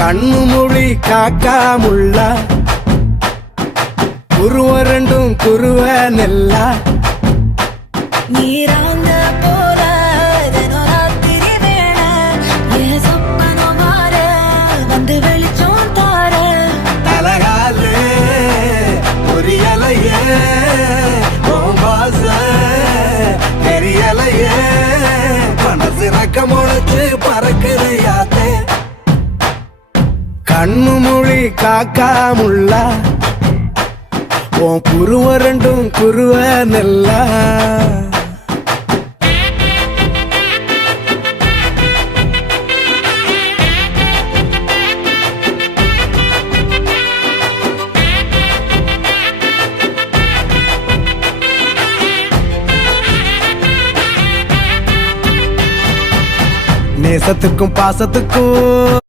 கண்ணு மொழி காக்காமுள்ள குருவ ரெண்டும் குருவ நெல்லா நீராங்க போல தினராத்திரி வேண என் சொப்பனம் மாற வந்து வெளிச்சம் தார தலகாலே பொரியலையே ஓம்பாச தெரியலையே மனசு ரக்க முளைச்சு பறக்குறையாத்தே கண்ணு மொழி காக்காமுள்ள உன் குருவ ரெண்டும் குருவ நெல்லா நேசத்துக்கும் பாசத்துக்கும்